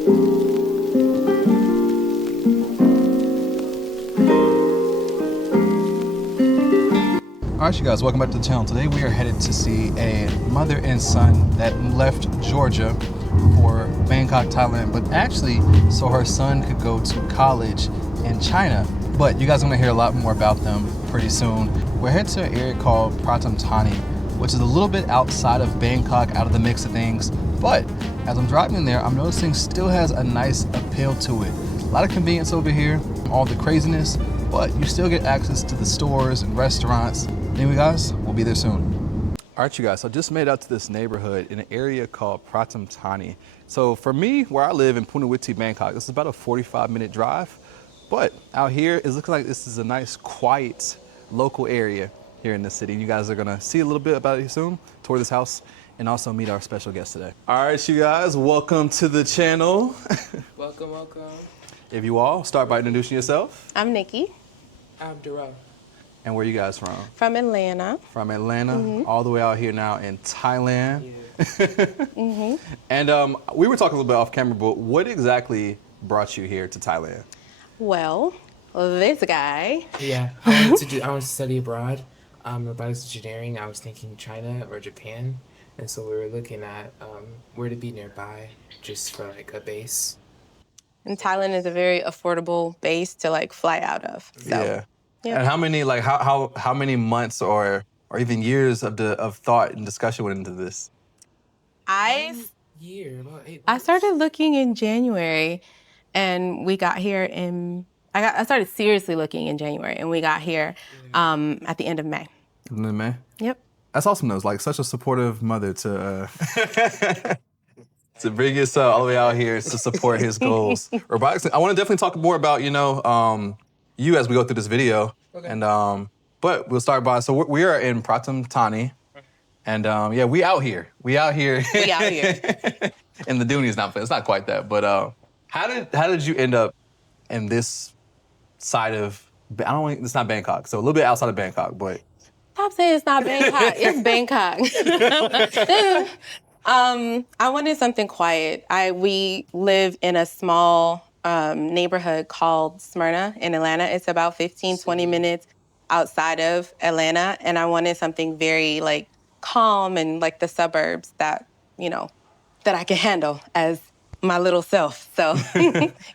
Alright you guys, welcome back to the channel. Today we are headed to see a mother and son that left Georgia for Bangkok, Thailand, but actually so her son could go to college in China. But you guys are going to hear a lot more about them pretty soon. We're headed to an area called Pratam Thani, which is a little bit outside of Bangkok, out of the mix of things. But as I'm driving there, I'm noticing still has a nice appeal to it. A lot of convenience over here, all the craziness, but you still get access to the stores and restaurants. Anyway guys, we'll be there soon. All right you guys, so I just made it out to this neighborhood in an area called Pratam Thani. So for me, where I live in Punawiti, Bangkok, this is about a 45-minute drive. But out here, it's looking like this is a nice, quiet, local area here in the city. You guys are gonna see a little bit about it soon, tour this house, and also meet our special guest today. All right, you guys, welcome to the channel. Welcome, welcome. If you all, start by introducing yourself. I'm Nikki. I'm Darrell. And where are you guys from? From Atlanta. From Atlanta, all the way out here now in Thailand. Yeah. And we were talking a little bit off camera, but what exactly brought you here to Thailand? Well, this guy. Yeah, I wanted to study abroad. Robotics engineering. I was thinking China or Japan, and so we were looking at where to be nearby, just for like a base. And Thailand is a very affordable base to like fly out of. So, Yeah. yeah. And how many how many months or even years of thought and discussion went into this? I About 8 I months. started looking in January, and we got here I started seriously looking in January, and we got here at the end of May. Man, Yep. that's awesome. Though, it's like such a supportive mother to to bring his son all the way out here to support his goals. Robotics. I want to definitely talk more about you as we go through this video. Okay. And but we'll start by we are in Pratam Thani, and yeah, we out here. We out here. We out here. And the Dooney is not. It's not quite that. But how did you end up in this side of? It's not Bangkok. So a little bit outside of Bangkok, but. Stop saying it's not Bangkok. It's Bangkok. I wanted something quiet. We live in a small neighborhood called Smyrna in Atlanta. It's about 15, 20 minutes outside of Atlanta. And I wanted something very like calm and like the suburbs that, that I can handle as my little self. So,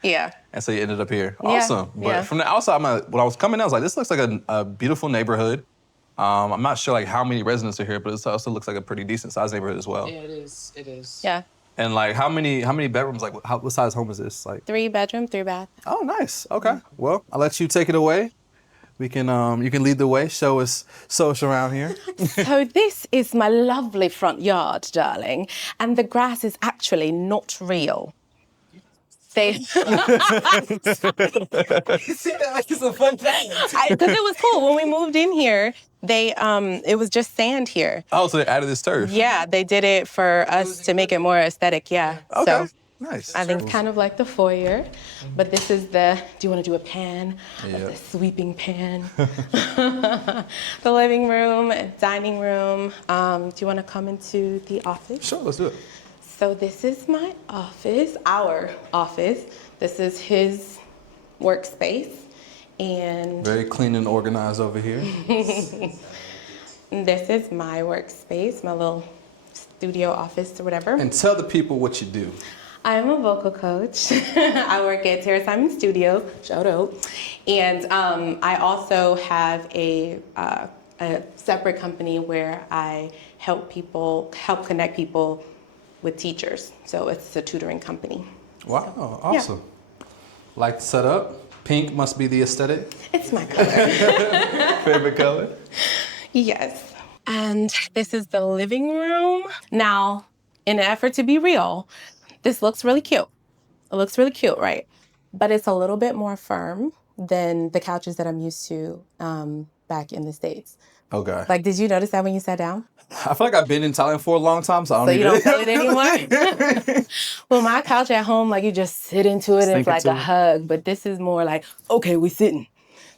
yeah. And so you ended up here. Yeah, Awesome. But yeah. from the outside, when I was coming in, I was like, this looks like a beautiful neighborhood. I'm not sure like how many residents are here, but it also looks like a pretty decent sized neighborhood as well. Yeah, it is. It is. Yeah. And like how many bedrooms? Like what size home is this? Like 3 bedroom, 3 bath. Oh, nice. Okay. Well, I'll let you take it away. We can you can lead the way. Show us around here. So this is my lovely front yard, darling, and the grass is actually not real. You say that like it's a fun thing. Because it was cool when we moved in here. It was just sand here. Oh, so they added this turf. Yeah, they did it for us to make it more aesthetic. Yeah. Okay. So Nice. I think it's kind of like the foyer, but this is do you want to do a pan? Yeah. The sweeping pan. The living room, dining room. Do you want to come into the office? Sure, let's do it. So this is my office, our office. This is his workspace. And Very clean and organized over here. this is my workspace, my little studio office or whatever. And tell the people what you do. I am a vocal coach. I work at Terra Simon Studio, shout out. And I also have a separate company where I help connect people with teachers. So it's a tutoring company. Wow, So, awesome. Like the setup. Pink must be the aesthetic. It's my color. Favorite color? Yes. And this is the living room. Now, in an effort to be real, this looks really cute. It looks really cute, right? But it's a little bit more firm than the couches that I'm used to back in the States. Okay. Like, did you notice that when you sat down? I feel like I've been in Thailand for a long time, so I don't So need you don't feel it anymore? Well, my couch at home, like you just sit into it and it's Sink like into a it. hug. But this is more like, okay, we're sitting.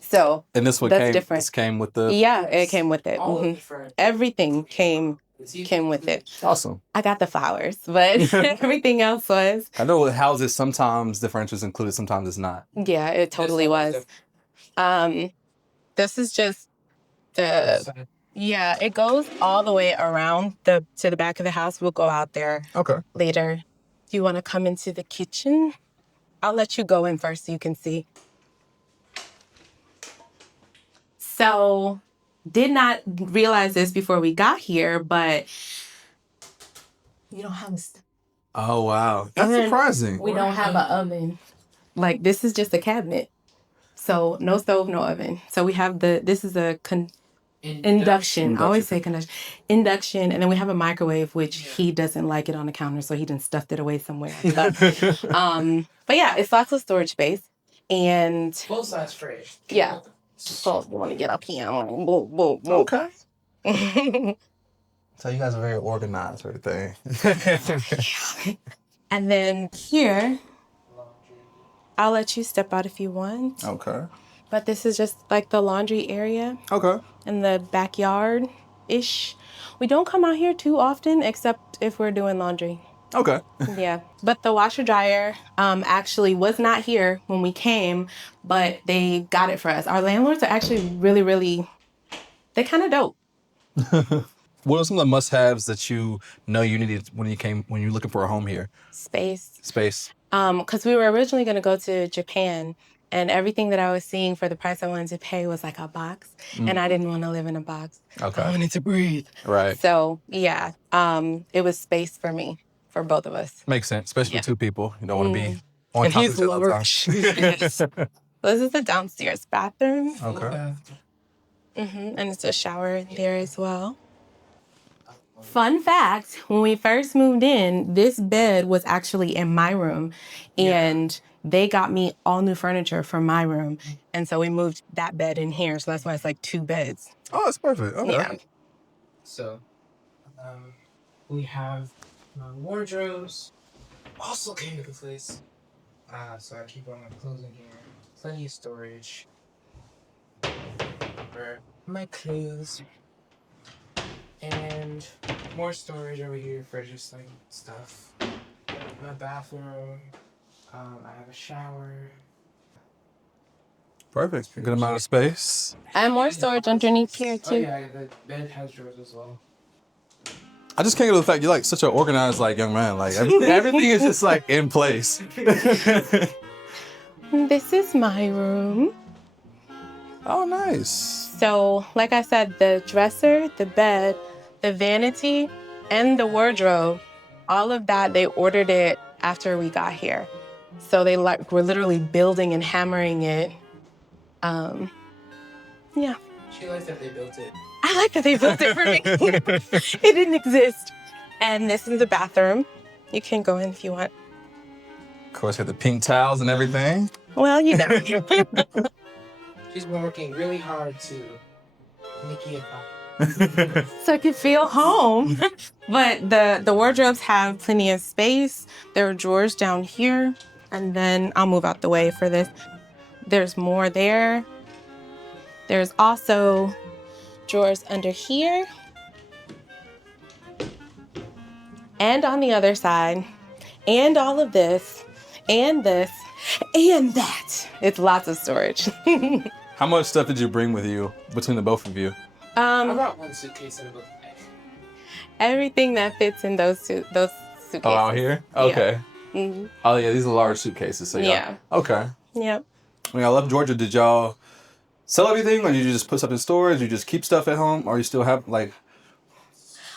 So And this one that's came. different. This came with the. Yeah, it came with it. All Mhm. different. Everything came came with it. Awesome. I got the flowers, but everything else was. I know with houses, sometimes differentials included, sometimes it's not. Yeah, it totally was. This is just the. Yeah, it goes all the way around to the back of the house. We'll go out there later. Do you want to come into the kitchen? I'll let you go in first so you can see. So, did not realize this before we got here, but you don't have a stove. Oh, wow. That's surprising. We don't have an oven. Like, this is just a cabinet. So, no stove, no oven. So, we have this is a induction. I always say conduction. Induction. And then we have a microwave, which he doesn't like it on the counter. So, he done stuffed it away somewhere. But yeah, it's lots of storage space. And Full-size fridge. Yeah. So you want to get up here. Boom, boom, boom. Okay. So you guys are very organized for the thing. And then here, I'll let you step out if you want. Okay. But this is just like the laundry area. Okay. In the backyard-ish. We don't come out here too often, except if we're doing laundry. Okay. Yeah. But the washer dryer actually was not here when we came, but they got it for us. Our landlords are actually really, really, they're kind of dope. What are some of the must-haves that you know you needed when you're looking for a home here? Space. Because we were originally going to go to Japan, and everything that I was seeing for the price I wanted to pay was like a box, and I didn't want to live in a box. Okay. I wanted to breathe. Right. So, yeah, it was space for me, for both of us. Makes sense, especially with two people. You don't want to be on top of each other all the time. Yes. So this is the downstairs bathroom. Okay. And it's a shower in there as well. Fun fact, when we first moved in, this bed was actually in my room, and they got me all new furniture for my room. And so we moved that bed in here. So that's why it's like 2 beds. Oh, that's perfect. Okay. Yeah. So, we have wardrobes. Also came to the place. So I keep all my clothes in here. Plenty of storage for my clothes. And more storage over here for just like stuff. My bathroom. I have a shower. Perfect. Good amount of space. And more storage underneath here, too. Oh yeah, the bed has drawers as well. I just can't get over the fact you're like such an organized like young man. Like everything is just like in place. This is my room. Oh, nice. So, like I said, the dresser, the bed, the vanity, and the wardrobe, all of that, they ordered it after we got here. So they were literally building and hammering it. Yeah. She likes that they built it. I like that they built it for me. It didn't exist. And this is the bathroom. You can go in if you want. Of course, you have the pink towels and everything. Well, you know. She's been working really hard to make it up. So I could feel home. But the wardrobes have plenty of space. There are drawers down here. And then I'll move out the way for this. There's more there. There's also drawers under here. And on the other side. And all of this. And this. And that. It's lots of storage. How much stuff did you bring with you between the both of you? I brought one suitcase and a book bag. Everything that fits in those suitcases. Oh, out here? Okay. Yeah. Mm-hmm. Oh, yeah, these are large suitcases. So yeah. Okay. Yep. When y'all left Georgia, did y'all sell everything, or did you just put stuff in storage? You just keep stuff at home, or you still have like?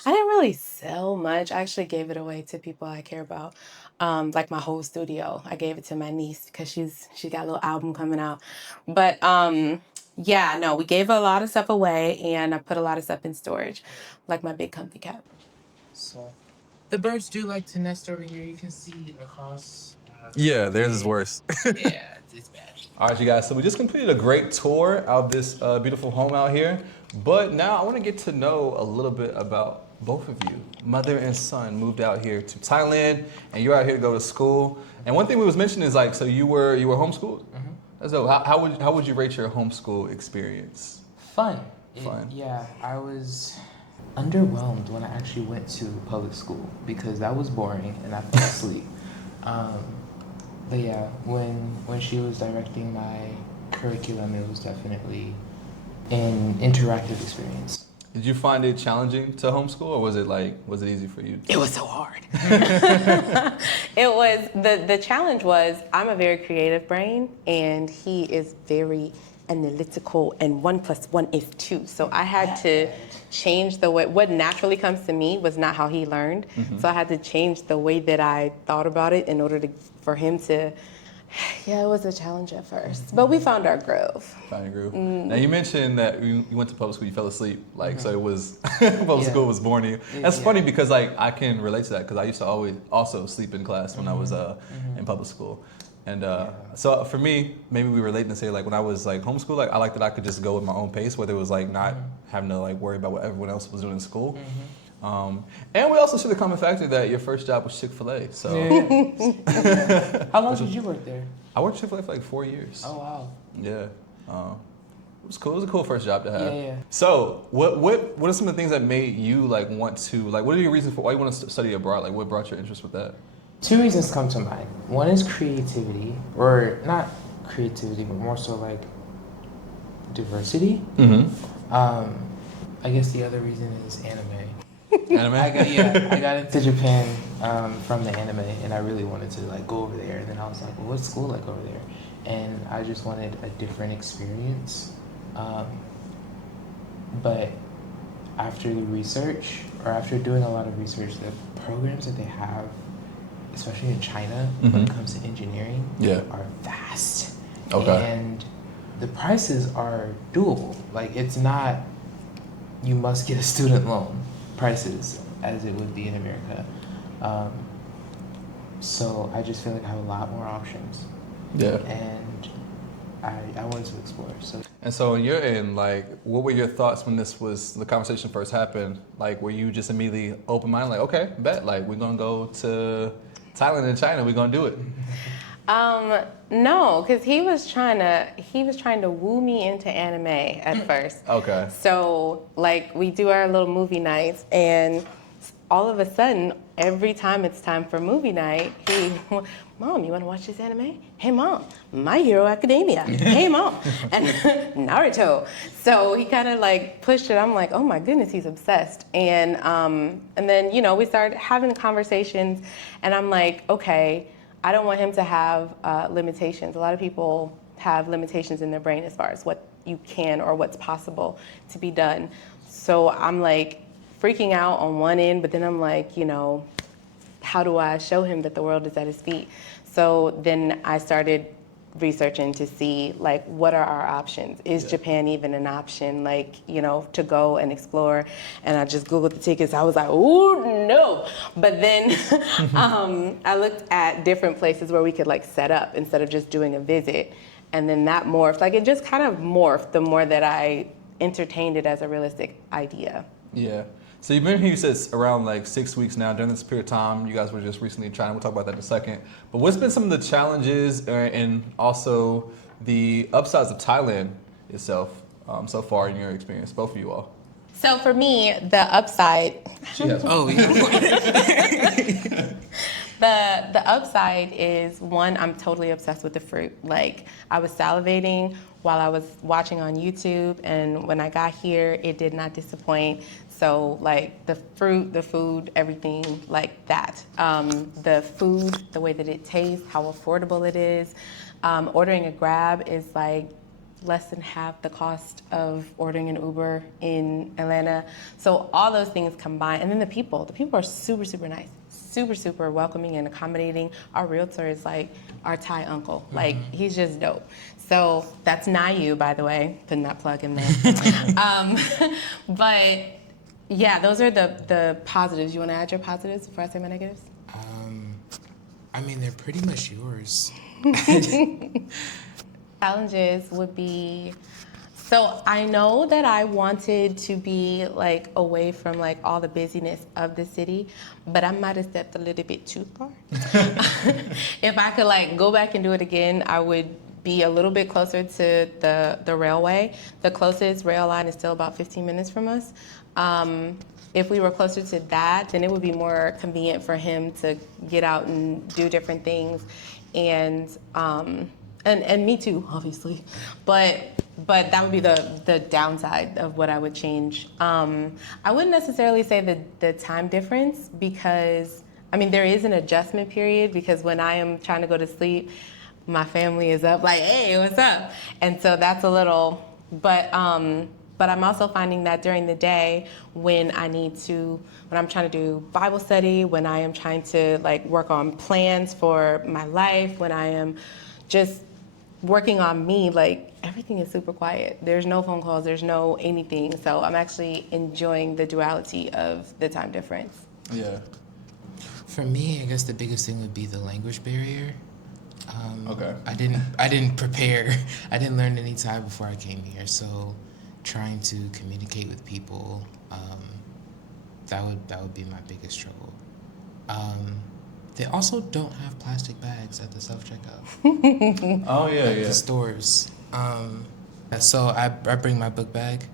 I didn't really sell much. I actually gave it away to people I care about. Like my whole studio, I gave it to my niece because she got a little album coming out. But yeah, no, we gave a lot of stuff away, and I put a lot of stuff in storage, like my big comfy cat. So the birds do like to nest over here. You can see across. Yeah, theirs is worse. Yeah, it's bad. All right, you guys, so we just completed a great tour of this beautiful home out here. But now I want to get to know a little bit about both of you. Mother and son moved out here to Thailand, and you're out here to go to school. And one thing we was mentioning is like, so you were homeschooled? Mm-hmm. So how would you rate your homeschool experience? Fun. Fun. Yeah, I was underwhelmed when I actually went to public school because that was boring and I fell asleep. But yeah, when she was directing my curriculum, it was definitely an interactive experience. Did you find it challenging to homeschool, or was it easy for you? It was so hard. It was, the challenge was, I'm a very creative brain and he is very analytical, and 1 + 1 is 2. So I had to change the way, what naturally comes to me was not how he learned. So I had to change the way that I thought about it in order for him to, yeah, it was a challenge at first, but we found our groove. Found your groove. Now you mentioned that you went to public school, you fell asleep, so it was public school was boring to you. That's funny because I can relate to that because I used to always also sleep in class when I was in public school, and so for me, maybe we relate and say when I was homeschooled, I liked that I could just go at my own pace, whether it was not having to worry about what everyone else was doing in school. And we also see the common factor that your first job was Chick-fil-A. So, How long did you work there? I worked at Chick-fil-A for 4 years. Oh wow. Yeah, it was cool. It was a cool first job to have. Yeah. So, what are some of the things that made you want to what are your reasons for why you want to study abroad? What brought your interest with that? 2 reasons come to mind. One is creativity, or not creativity, but more so diversity. I guess the other reason is anime. Anime? I got into Japan from the anime, and I really wanted to go over there. And then I was like, well, what's school like over there? And I just wanted a different experience. But after the research, or after doing a lot of research, the programs that they have, especially in China, when it comes to engineering, are vast. Okay. And the prices are doable. It's not, you must get a student loan prices as it would be in America. So I just feel I have a lot more options. Yeah. And I wanted to explore. So on your end, what were your thoughts when the conversation first happened? Were you just immediately open-minded, okay, bet, we're gonna go to Thailand and China, we're gonna do it? No, because he was trying to woo me into anime at first. Okay. So we do our little movie nights, and all of a sudden, every time it's time for movie night, Mom, you want to watch this anime? Hey, Mom, My Hero Academia. Hey, Mom, and Naruto. So he kind of pushed it. I'm like, oh my goodness, he's obsessed. And then we started having conversations, and I'm like, okay, I don't want him to have limitations. A lot of people have limitations in their brain as far as what you can or what's possible to be done. So I'm freaking out on one end, but then I'm how do I show him that the world is at his feet? So then I started researching to see what are our options? Is Japan even an option? To go and explore. And I just Googled the tickets. I was like, ooh, no. But then I looked at different places where we could set up instead of just doing a visit. And then that morphed. It just kind of morphed the more that I entertained it as a realistic idea. Yeah. So you've been here, you said, around 6 weeks now. During this period of time, you guys were just recently in China. We'll talk about that in a second. But what's been some of the challenges and also the upsides of Thailand itself so far in your experience, both of you all? So for me, the upside. She has one. Oh, yeah. The upside is, one, I'm totally obsessed with the fruit. I was salivating while I was watching on YouTube, and when I got here, it did not disappoint. So the fruit, the food, everything like that. The food, the way that it tastes, how affordable it is. Ordering a Grab is less than half the cost of ordering an Uber in Atlanta. So all those things combined, and then the people are super, super nice. Super, super welcoming and accommodating. Our realtor is our Thai uncle. He's just dope. So that's Nayu, by the way, putting that plug in there. But yeah, those are the positives. You want to add your positives before I say my negatives? They're pretty much yours. Challenges would be, so I know that I wanted to be away from all the busyness of the city, but I might have stepped a little bit too far. If I could go back and do it again, I would be a little bit closer to the railway. The closest rail line is still about 15 minutes from us. if we were closer to that, then it would be more convenient for him to get out and do different things, and me too, obviously, but that would be the downside of what I would change. I wouldn't necessarily say the time difference, because I mean there is an adjustment period, because when I am trying to go to sleep, my family is up like, hey, what's up? And so that's a little, but I'm also finding that during the day when I'm trying to do Bible study, when I am trying to like work on plans for my life, when I am just working on me, like everything is super quiet. There's no phone calls, there's no anything. So I'm actually enjoying the duality of the time difference. Yeah. For me, I guess the biggest thing would be the language barrier. Okay. I didn't prepare. I didn't learn any Thai before I came here, so trying to communicate with people, that would be my biggest struggle. They also don't have plastic bags at the self-checkout. Oh yeah, at yeah. the stores. So I bring my book bag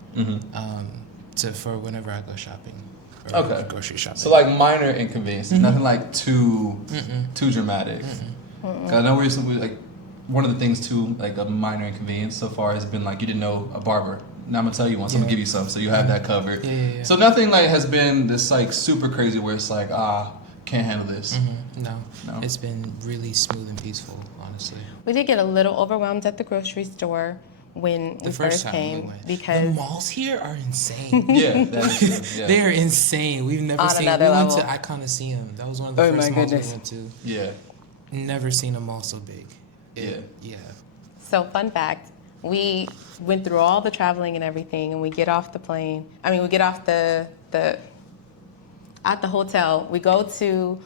for whenever I go shopping. Or Okay. grocery shopping. So like minor inconveniences, nothing like too dramatic. 'Cause I know recently, like one of the things too, like a minor inconvenience so far has been like you didn't know a barber. Now I'm gonna tell you one, so I'm gonna give you some, so you have that covered. Yeah. So nothing like has been this like super crazy where it's like can't handle this. No, No? it's been really smooth and peaceful, honestly. We did get a little overwhelmed at the grocery store when we first time came, we went. because the malls here are insane. Yeah, that is true. Yeah. They are insane. We've never On seen. We another went to level. Iconiceum. That was one of the Oh first my malls goodness. we went to. Yeah. Never seen a mall so big. Yeah. So fun fact, we went through all the traveling and everything, and we get off the plane. We get off the at the hotel. We go to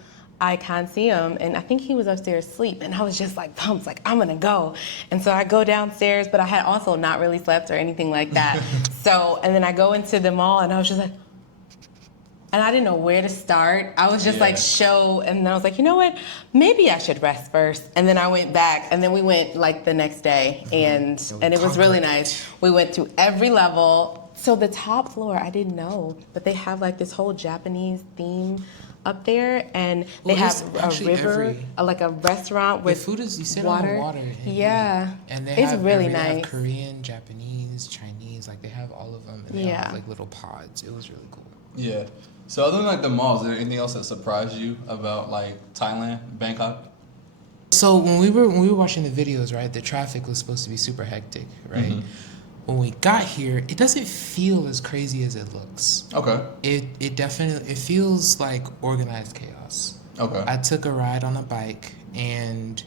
Iconium, and I think he was upstairs asleep, and I was just like pumped, like I'm gonna go. And so I go downstairs, but I had also not really slept or anything like that. And then I go into the mall, and I was just like, and I didn't know where to start. I was just Yeah. like and then I was like, you know what? Maybe I should rest first. And then I went back, and then we went like the next day, and it was really nice. We went to every level. So the top floor, I didn't know, but they have like this whole Japanese theme up there, and they have a river, like a restaurant with food is you sit water. on the water. Yeah, and they it's have really they have nice. Korean, Japanese, Chinese, like they have all of them, and they have like little pods. It was really cool. Yeah. So other than like the malls, is there anything else that surprised you about like Thailand, Bangkok? So when we were watching the videos, right, the traffic was supposed to be super hectic, right? When we got here, it doesn't feel as crazy as it looks. Okay. It definitely feels like organized chaos. Okay. I took a ride on a bike, and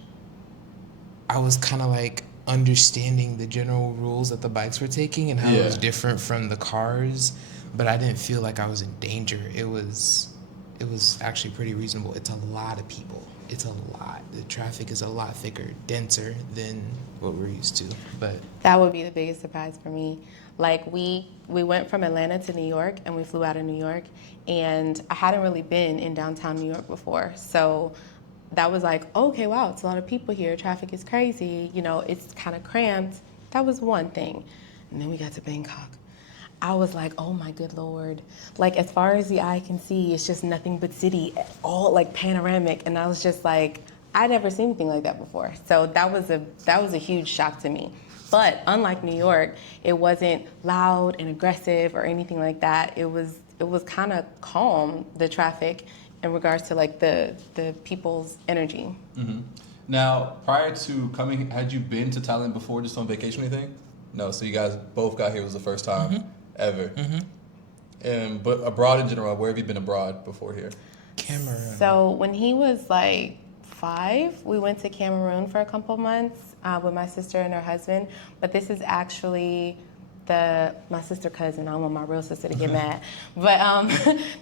I was kind of like understanding the general rules that the bikes were taking and how it was different from the cars, but I didn't feel like I was in danger. It was actually pretty reasonable. It's a lot of people. It's a lot. The traffic is a lot thicker, denser than what we're used to. But that would be the biggest surprise for me. Like we went from Atlanta to New York, and we flew out of New York, and I hadn't really been in downtown New York before. So that was like, okay, wow, it's a lot of people here. Traffic is crazy. It's kind of cramped. That was one thing. And then we got to Bangkok. I was like, oh my good Lord. Like as far as the eye can see, it's just nothing but city, all like panoramic. And I was just like, I'd never seen anything like that before. So that was a huge shock to me. But unlike New York, it wasn't loud and aggressive or anything like that. It was kind of calm, the traffic, in regards to like the people's energy. Mm-hmm. Now, prior to coming, had you been to Thailand before, just on vacation or anything? No, so you guys both got here, was the first time ever. But abroad in general, where have you been abroad before here? Cameroon. So when he was like 5, we went to Cameroon for a couple months with my sister and her husband. But this is actually my sister cousin. I don't want my real sister to get mad. But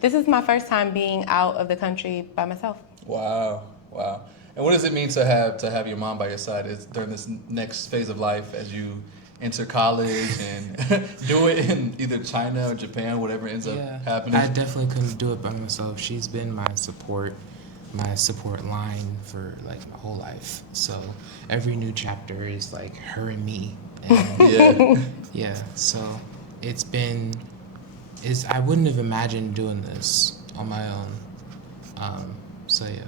this is my first time being out of the country by myself. Wow. And what does it mean to have your mom by your side during this next phase of life as you enter college and do it in either China or Japan, whatever ends up happening? I definitely couldn't do it by myself. She's been my support line for like my whole life. So every new chapter is like her and me. And so it's been I wouldn't have imagined doing this on my own. So yeah.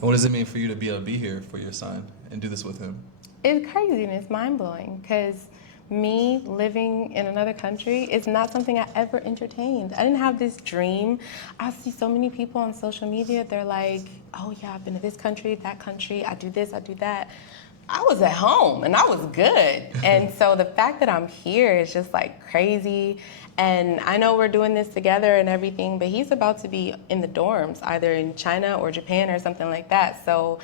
What does it mean for you to be able to be here for your son and do this with him? It's crazy and it's mind-blowing because me living in another country is not something I ever entertained. I didn't have this dream. I see so many people on social media, they're like, oh yeah, I've been to this country, that country, I do this, I do that. I was at home and I was good. And so the fact that I'm here is just like crazy. And I know we're doing this together and everything, but he's about to be in the dorms, either in China or Japan or something like that. So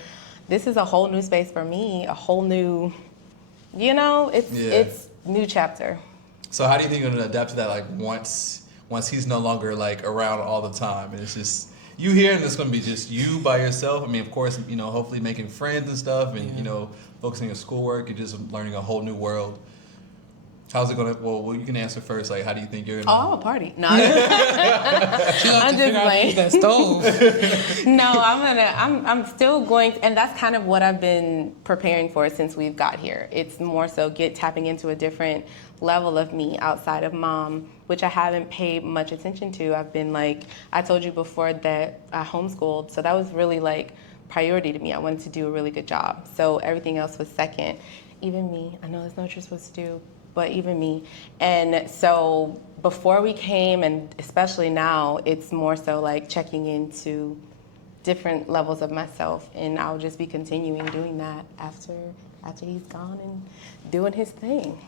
this is a whole new space for me, a whole new, it's new chapter. So how do you think you're gonna adapt to that? Like once he's no longer like around all the time, and it's just you here, and it's gonna be just you by yourself. I mean, of course, hopefully making friends and stuff, and focusing on schoolwork. You're just learning a whole new world. How's it gonna? Well, you can answer first. Like, how do you think you're gonna? Oh, party! No, I'm just playing. That stove. No, I'm still going, and that's kind of what I've been preparing for since we've got here. It's more so tapping into a different level of me outside of mom, which I haven't paid much attention to. I've been like, I told you before that I homeschooled, so that was really like priority to me. I wanted to do a really good job, so everything else was second. Even me, I know that's not what you're supposed to do, but even me. And so before we came, and especially now, it's more so like checking into different levels of myself, and I'll just be continuing doing that after he's gone and doing his thing.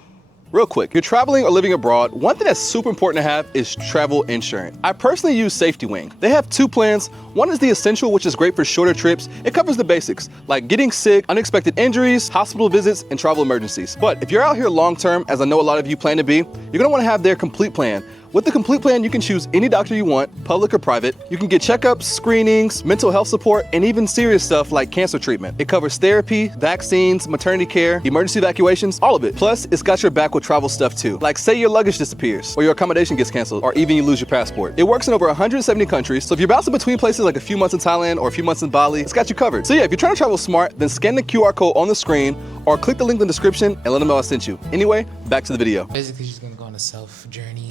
Real quick, you're traveling or living abroad, one thing that's super important to have is travel insurance. I personally use Safety Wing. They have two plans. One is the Essential, which is great for shorter trips. It covers the basics, like getting sick, unexpected injuries, hospital visits, and travel emergencies. But if you're out here long term, as I know a lot of you plan to be, you're gonna wanna have their Complete Plan. With the Complete Plan, you can choose any doctor you want, public or private. You can get checkups, screenings, mental health support, and even serious stuff like cancer treatment. It covers therapy, vaccines, maternity care, emergency evacuations, all of it. Plus, it's got your back with travel stuff too. Like say your luggage disappears, or your accommodation gets canceled, or even you lose your passport. It works in over 170 countries, so if you're bouncing between places like a few months in Thailand or a few months in Bali, it's got you covered. So yeah, if you're trying to travel smart, then scan the QR code on the screen, or click the link in the description and let them know I sent you. Anyway, back to the video. Basically, she's gonna go on a self journey.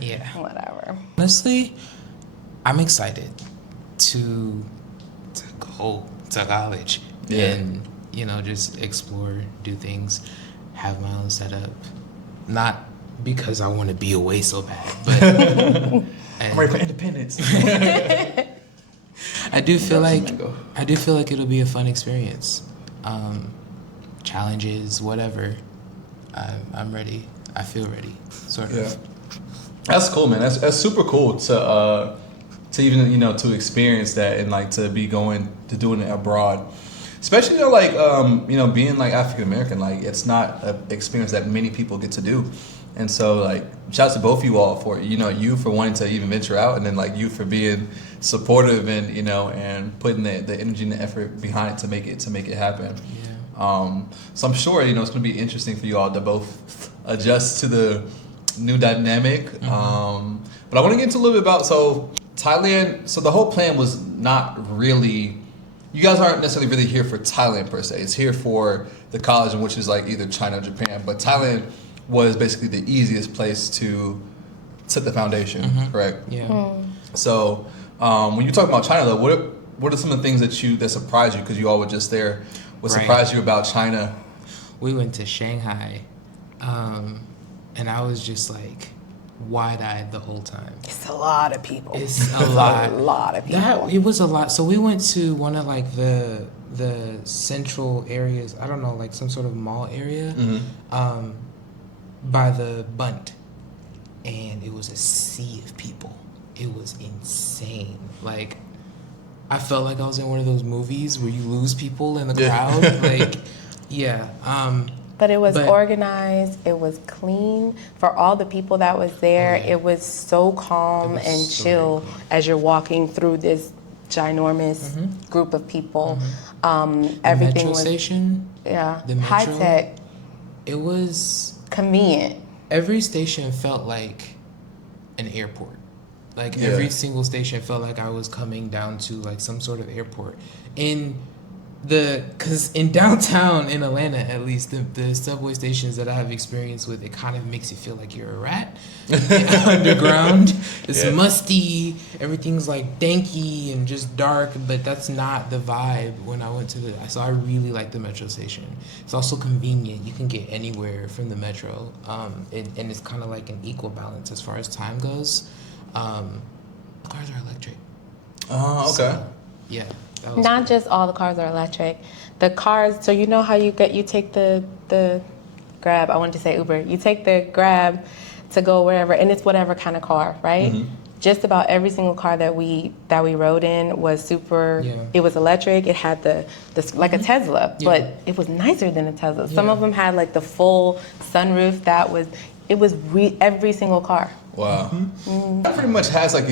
Yeah. Whatever. Honestly, I'm excited to go to college and just explore, do things, have my own setup. Not because I want to be away so bad, but I'm ready for independence. I do feel like it'll be a fun experience. Challenges, whatever. I'm ready. I feel ready, sort of. Yeah. That's cool, man. That's super cool to even to experience that and like to be going to doing it abroad, especially being like African American. Like it's not an experience that many people get to do, and so like shout out to both of you all for you for wanting to even venture out, and then like you for being supportive and and putting the energy and the effort behind it to make it happen. Yeah. So I'm sure it's going to be interesting for you all to both adjust to the new dynamic. Mm-hmm. But I want to get into a little bit about Thailand. So the whole plan was not really. You guys aren't necessarily really here for Thailand per se. It's here for the college, which is like either China or Japan. But Thailand was basically the easiest place to set the foundation, correct? Yeah. So when you talk about China, though, what are some of the things that surprised you because you all were just there? What surprised you about China? We went to Shanghai, and I was just like wide-eyed the whole time. It's a lot of people. It's a lot. A lot of people. It was a lot. So we went to one of like the central areas. I don't know, like some sort of mall area, by the Bunt, and it was a sea of people. It was insane. Like I felt like I was in one of those movies where you lose people in the crowd. Like, yeah. But it was organized. It was clean. For all the people that was there, it was so calm and chill as you're walking through this ginormous group of people. Everything metro was station. Yeah, The metro, high tech. It was Convenient. every station felt like an airport. Like every single station felt like I was coming down to like some sort of airport. In Because in downtown in Atlanta, at least, the subway stations that I have experience with, it kind of makes you feel like you're a rat underground. It's musty, everything's like danky and just dark, but that's not the vibe when I went to so I really like the metro station. It's also convenient. You can get anywhere from the metro, and it's kind of like an equal balance as far as time goes. Cars are electric. Oh, okay. So, yeah. Not just all the cars are electric. The cars, so you know how you take the Grab, I wanted to say Uber. You take the Grab to go wherever, and it's whatever kind of car, right? Mm-hmm. Just about every single car that we rode in was super. Yeah. It was electric. It had the like a Tesla, Yeah. but it was nicer than a Tesla. Some Yeah. of them had like the full sunroof. It was every single car. Wow. That pretty much has like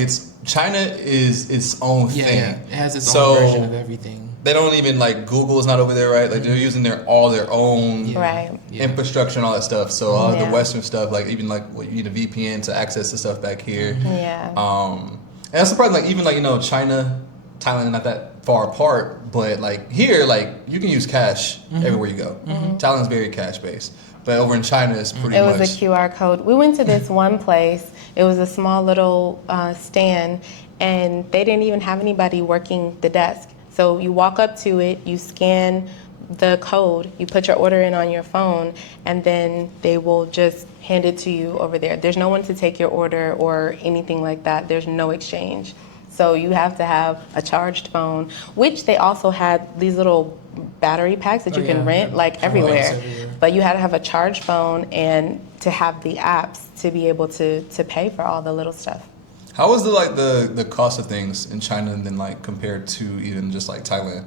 China is its own thing. Yeah, it has its So, own version of everything. They don't even like Google is not over there, right? Like they're using all their own Right. infrastructure and all that stuff. So all of the Yeah. Western stuff, like even like you need a VPN to access the stuff back here. Yeah. And that's surprising. Like even like China, Thailand, not that far apart, but like here, like you can use cash everywhere you go. Thailand's very cash based, but over in China, it's pretty much. It was a QR code. We went to this one place. It was a small little stand, and they didn't even have anybody working the desk. So you walk up to it, you scan the code, you put your order in on your phone, and then they will just hand it to you over there. There's no one to take your order or anything like that. There's no exchange. So you have to have a charged phone, which they also had these little battery packs that you can rent like everywhere. But you had to have a charged phone and to have the apps to be able to pay for all the little stuff. How was the cost of things in China and then like compared to even just like Thailand?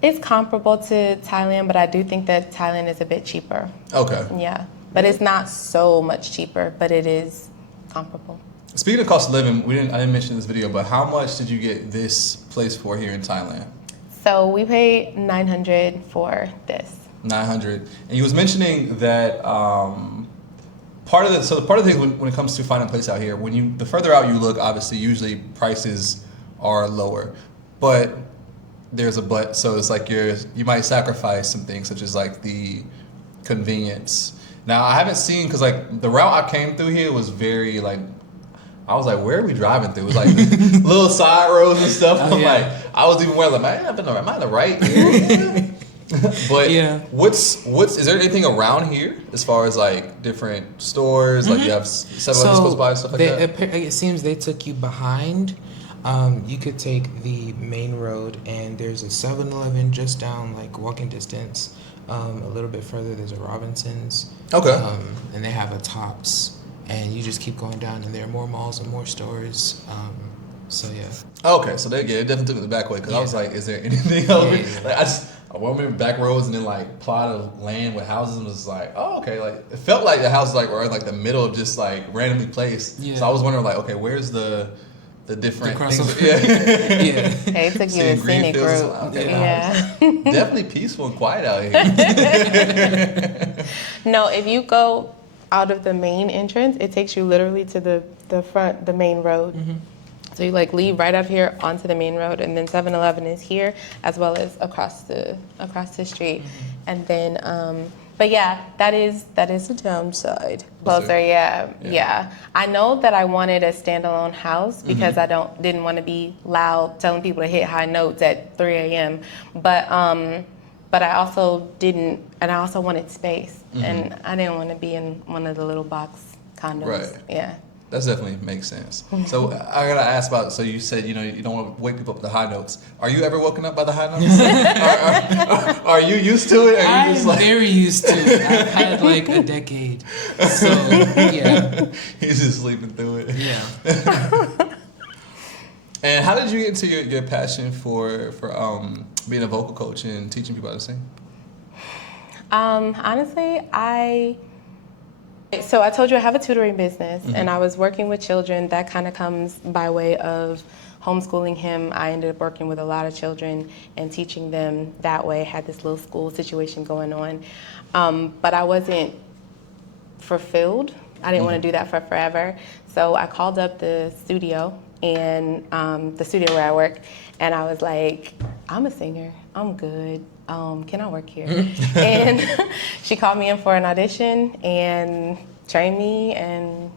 It's comparable to Thailand, but I do think that Thailand is a bit cheaper. Okay. Yeah, but it's not so much cheaper, but it is comparable. Speaking of cost of living, I didn't mention in this video, but how much did you get this place for here in Thailand? So we paid $900 for this. 900. And you was mentioning that part of the thing when it comes to finding a place out here, the further out you look, obviously usually prices are lower, but there's a but. So it's like you might sacrifice some things such as like the convenience. Now I haven't seen because like the route I came through here was very like. I was like, where are we driving through? It was like little side roads and stuff. I'm like, I was even like, man, am I in the right area? But is there anything around here as far as like different stores? Like you have 7-Eleven close by and stuff like that? It seems they took you behind. You could take the main road and there's a 7-Eleven just down like walking distance. A little bit further, there's a Robinson's. Okay. And they have a Tops. And you just keep going down, and there are more malls and more stores. So yeah. Okay, so it definitely took me the back way because I was like, is there anything else? Like I went back roads and then like plot of land with houses and was like, oh okay, like it felt like the houses like were in like the middle of just like randomly placed. Yeah. So I was wondering like, okay, where's the different things? Yeah. They took you to scenic route. Okay, yeah. Definitely peaceful and quiet out here. No, if you go out of the main entrance, it takes you literally to the front, the main road. So you like leave right out here onto the main road, and then 7-Eleven is here as well as across the street. And then but yeah, that is the downside. Closer, yeah. I know that I wanted a standalone house because I didn't want to be loud telling people to hit high notes at 3 a.m. But I also didn't, and I also wanted space, and I didn't want to be in one of the little box condos. Right. Yeah. That definitely makes sense. So I gotta ask about. So you said you don't want to wake people up with the high notes. Are you ever woken up by the high notes? are you used to it? I'm very used to it. I've had like a decade. So yeah. He's just sleeping through it. Yeah. And how did you get into your passion for being a vocal coach and teaching people how to sing? Honestly, so I told you I have a tutoring business, and I was working with children. That kind of comes by way of homeschooling him. I ended up working with a lot of children and teaching them that way. Had this little school situation going on, but I wasn't fulfilled. I didn't want to do that for forever. So I called up the studio and the studio where I work, and I was like, I'm a singer, I'm good. Can I work here? And she called me in for an audition and trained me, and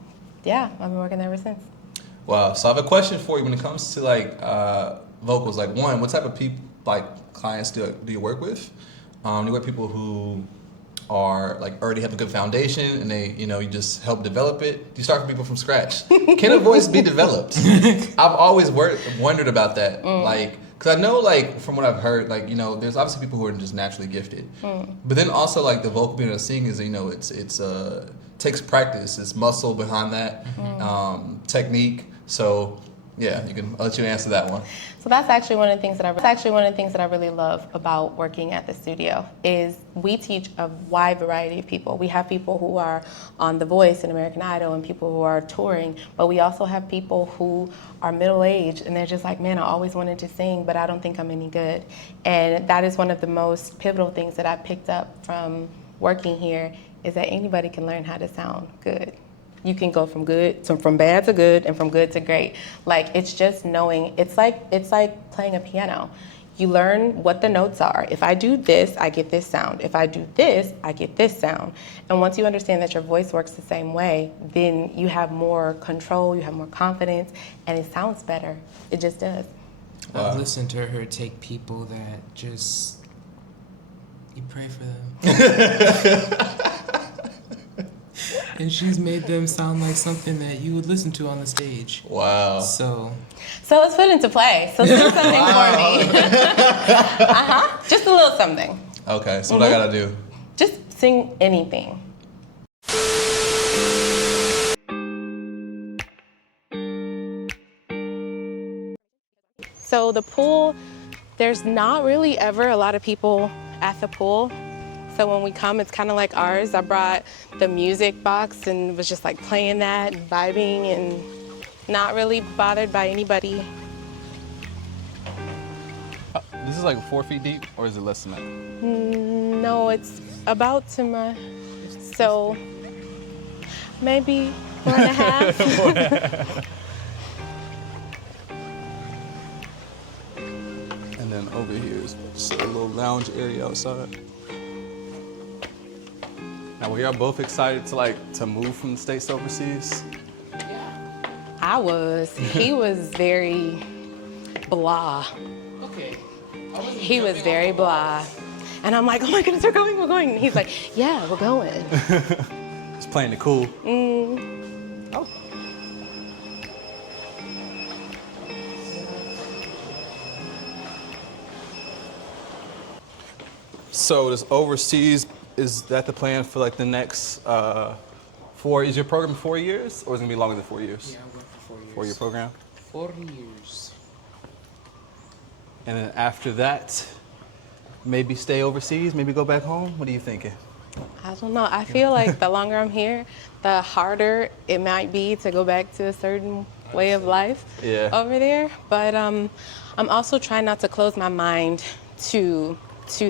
yeah, I've been working there ever since. Wow. So I have a question for you when it comes to like vocals. Like one, what type of people, like clients, do you work with? Do you work with people who are like already have a good foundation and they, you just help develop it? Do you start from people from scratch? Can a voice be developed? I've always wondered about that. Like, because I know, like, from what I've heard, like, there's obviously people who are just naturally gifted. But then also, like, the vocal being able to sing is, it's takes practice. It's muscle behind that, technique. So, yeah, I'll let you answer that one. So that's actually one of the things that I really love about working at the studio is we teach a wide variety of people. We have people who are on The Voice and American Idol and people who are touring, but we also have people who are middle-aged and they're just like, man, I always wanted to sing, but I don't think I'm any good. And that is one of the most pivotal things that I picked up from working here is that anybody can learn how to sound good. You can go from bad to good and from good to great. Like, it's just knowing, it's like playing a piano. You learn what the notes are. If I do this, I get this sound. If I do this, I get this sound. And once you understand that your voice works the same way, then you have more control, you have more confidence, and it sounds better. It just does. Wow. I've listened to her take people that just, you pray for them. And she's made them sound like something that you would listen to on the stage. Wow. So let's put it into play. So sing something for me. Just a little something. Okay, so what I gotta do? Just sing anything. So the pool, there's not really ever a lot of people at the pool. So when we come, it's kind of like ours. I brought the music box and was just like playing that and vibing and not really bothered by anybody. This is like 4 feet deep, or is it less than that? No, it's about to my, so maybe 4.5. And then over here is just a little lounge area outside. Now, were y'all both excited to move from the States to overseas? Yeah. I was. He was very blah. Okay. He was very blah. And I'm like, oh my goodness, we're going. And he's like, yeah, we're going. Just playing it cool. Oh. So this overseas, is that the plan for like the next is your program 4 years, or is it gonna be longer than 4 years? Yeah, I went for 4 years. 4-year program? 4 years. And then after that, maybe stay overseas, maybe go back home? What are you thinking? I don't know. I feel like the longer I'm here, the harder it might be to go back to a certain way of life over there. But I'm also trying not to close my mind to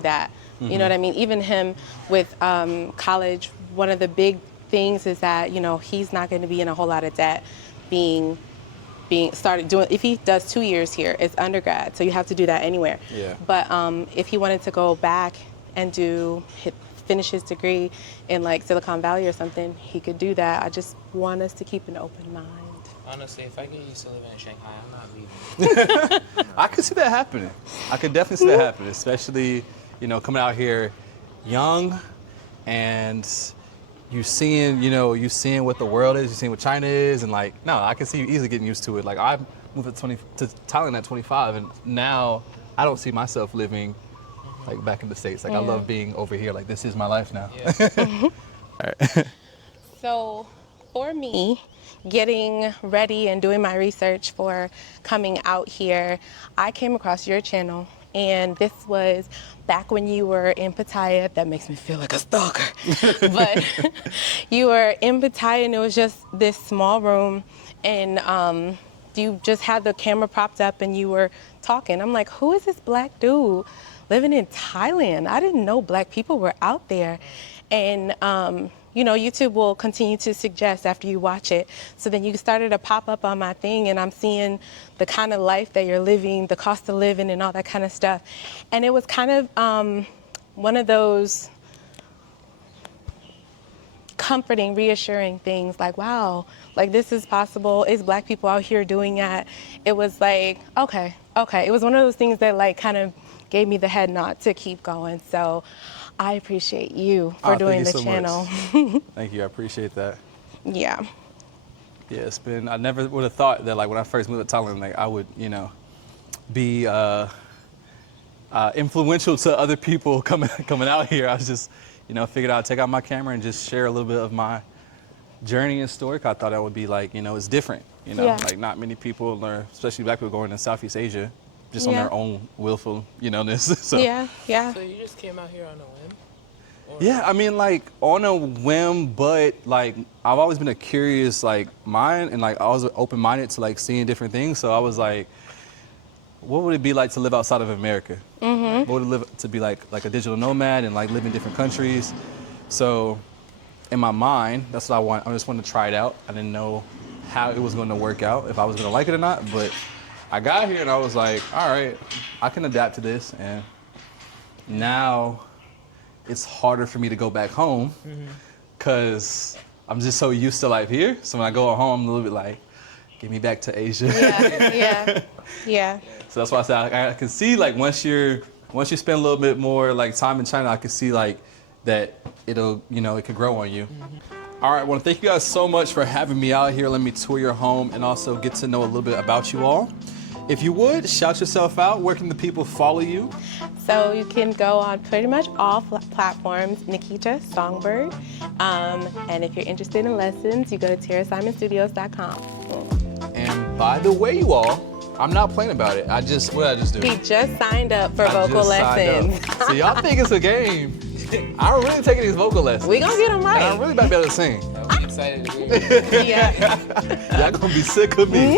that. Mm-hmm. You know what I mean? Even him with college, one of the big things is that, he's not going to be in a whole lot of debt being started doing, if he does 2 years here, it's undergrad, so you have to do that anywhere. Yeah. But if he wanted to go back and finish his degree in like Silicon Valley or something, he could do that. I just want us to keep an open mind. Honestly, if I get used to living in Shanghai, I'm not leaving. I could see that happening. I could definitely see that happening, especially, coming out here young and you seeing what the world is, you seeing what China is, and I can see you easily getting used to it. Like, I moved to Thailand at 25, and now I don't see myself living like back in the States. Like, I love being over here. Like, this is my life now. Yeah. All right. So for me, getting ready and doing my research for coming out here, I came across your channel. And this was back when you were in Pattaya. That makes me feel like a stalker. But you were in Pattaya, and it was just this small room. And you just had the camera propped up, and you were talking. I'm like, who is this black dude living in Thailand? I didn't know black people were out there. And you know, YouTube will continue to suggest after you watch it. So then you started to pop up on my thing, and I'm seeing the kind of life that you're living, the cost of living, and all that kind of stuff. And it was kind of one of those comforting, reassuring things like, wow, like this is possible. It's Black people out here doing that. It was like, okay. It was one of those things that like kind of gave me the head nod to keep going. So I appreciate you for doing the channel. Thank you, I appreciate that. Yeah. Yeah, it's been, I never would have thought that like when I first moved to Thailand, like I would, you know, be influential to other people coming out here. I was just, you know, figured I'd take out my camera and just share a little bit of my journey and story. 'Cause I thought that would be like, you know, it's different, you know, like not many people learn, especially Black people going to Southeast Asia, just on their own willful, you know, this. So. Yeah. So you just came out here on a whim? Or Yeah, I mean, like on a whim, but like I've always been a curious like mind, and like I was open-minded to like seeing different things. So I was like, what would it be like to live outside of America? What would it live to be like a digital nomad and like live in different countries? So in my mind, that's what I want. I just wanted to try it out. I didn't know how it was going to work out, if I was going to like it or not. But I got here and I was like, all right, I can adapt to this. And now it's harder for me to go back home because I'm just so used to life here. So when I go home, I'm a little bit like, get me back to Asia. Yeah. So that's why I said I can see like once you spend a little bit more like time in China, I can see like that it'll, you know, it could grow on you. All right, I want to thank you guys so much for having me out here. Let me tour your home and also get to know a little bit about you all. If you would, shout yourself out. Where can the people follow you? So you can go on pretty much all platforms, Nikita Songbird. And if you're interested in lessons, you go to TaraSimonStudios.com. And by the way, you all, I'm not playing about it. What did I just do? He just signed up for vocal lessons. So y'all think it's a game. I'm really taking these vocal lessons. We gonna get them right. And I'm really about to be able to sing. I'm excited to hear it. Yeah. Y'all gonna be sick of me.